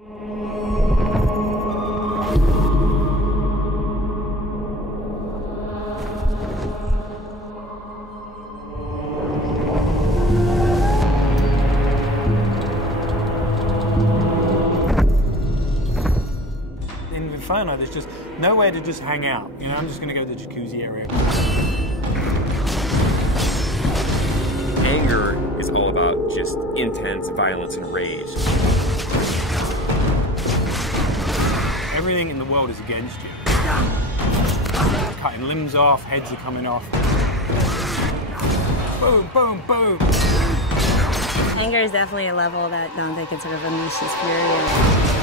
In Inferno, there's just nowhere to just hang out. You know, I'm just going to go to the jacuzzi area. Anger is all about just intense violence and rage. Everything in the world is against you. Cutting limbs off, heads are coming off. Boom, boom, boom. Anger is definitely a level that Dante can sort of unleash his fury in.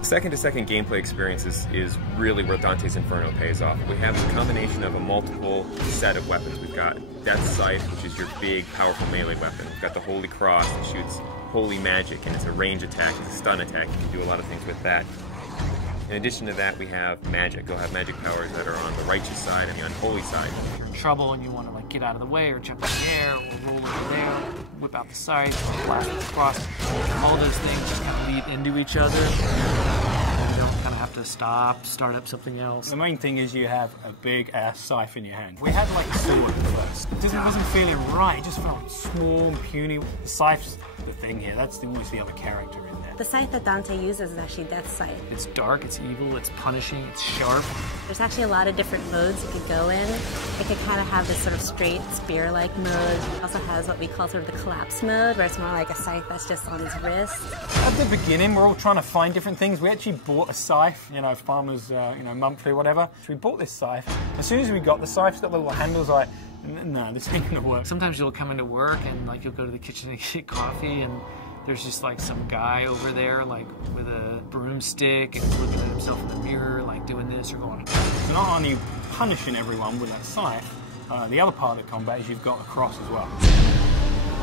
Second-to-second gameplay experiences is really where Dante's Inferno pays off. We have a combination of a multiple set of weapons. We've got Death Scythe, which is your big, powerful melee weapon. We've got the Holy Cross that shoots holy magic, and it's a range attack, it's a stun attack. You can do a lot of things with that. In addition to that, we have magic. You'll have magic powers that are on the righteous side and the unholy side. If you're in trouble and you want to like get out of the way or jump in the air or roll over there, whip out the scythe, blast it across, all those things just kind of lead into each other. And you don't kind of have to stop, start up something else. The main thing is you have a big ass scythe in your hand. We had like a sword at first. It wasn't feeling right. It just felt small and puny. The scythe's the thing here. That's almost the other character in there. The scythe that Dante uses is actually Death Scythe. It's dark, it's evil, it's punishing, it's sharp. There's actually a lot of different modes you could go in. It could kind of have this sort of straight spear-like mode. It also has what we call sort of the collapse mode, where it's more like a scythe that's just on his wrist. At the beginning, we're all trying to find different things. We actually bought a scythe, you know, farmers, you know, monthly or whatever. So we bought this scythe. As soon as we got the scythe, it's got the little handles like, no, this ain't gonna work. Sometimes you'll come into work and like you'll go to the kitchen and get coffee and there's just like some guy over there like with a broomstick and he's looking at himself in the mirror like doing this or going. So not only punishing everyone with that scythe, the other part of the combat is you've got a cross as well.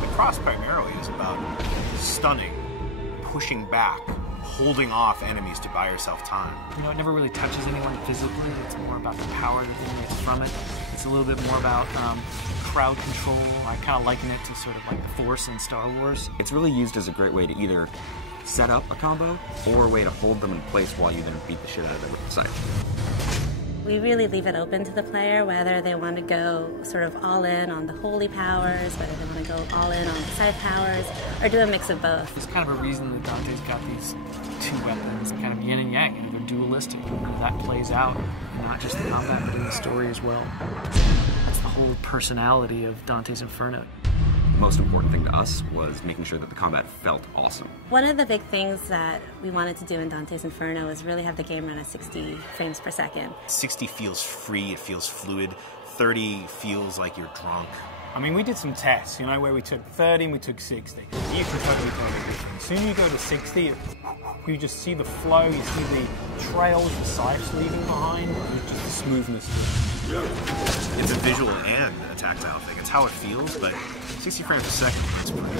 The cross primarily is about stunning, pushing back, holding off enemies to buy yourself time. You know, it never really touches anyone physically. It's more about the power that emanates from it. It's a little bit more about crowd control. I kind of liken it to sort of like the Force in Star Wars. It's really used as a great way to either set up a combo or a way to hold them in place while you then beat the shit out of them with the scythe. We really leave it open to the player whether they want to go sort of all in on the holy powers, whether they want to go all in on the scythe powers, or do a mix of both. There's kind of a reason that Dante's got these two weapons, kind of yin and yang, you know, they're dualistic. And that plays out, not just the combat, but in the story as well. That's the whole personality of Dante's Inferno. The most important thing to us was making sure that the combat felt awesome. One of the big things that we wanted to do in Dante's Inferno is really have the game run at 60 frames per second. 60 feels free, it feels fluid. 30 feels like you're drunk. I mean, we did some tests, you know, where we took 30 and we took 60. You can totally tell the difference. As soon as you go to 60, you just see the flow, you see the trails, the scythes leaving behind, and just the smoothness. It's a visual and a tactile thing. It's how it feels, but 60 frames a second is pretty good.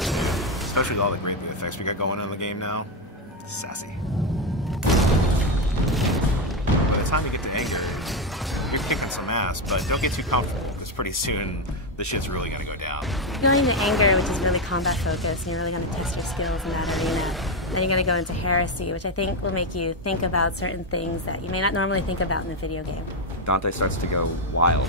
Especially with all the great effects we got going on in the game now. Sassy. By the time you get to anger, you're kicking some ass, but don't get too comfortable, because pretty soon the shit's really gonna go down. Going into anger, which is really combat focused, and you're really gonna test your skills in that arena. Then you're gonna go into heresy, which I think will make you think about certain things that you may not normally think about in a video game. Dante starts to go wild.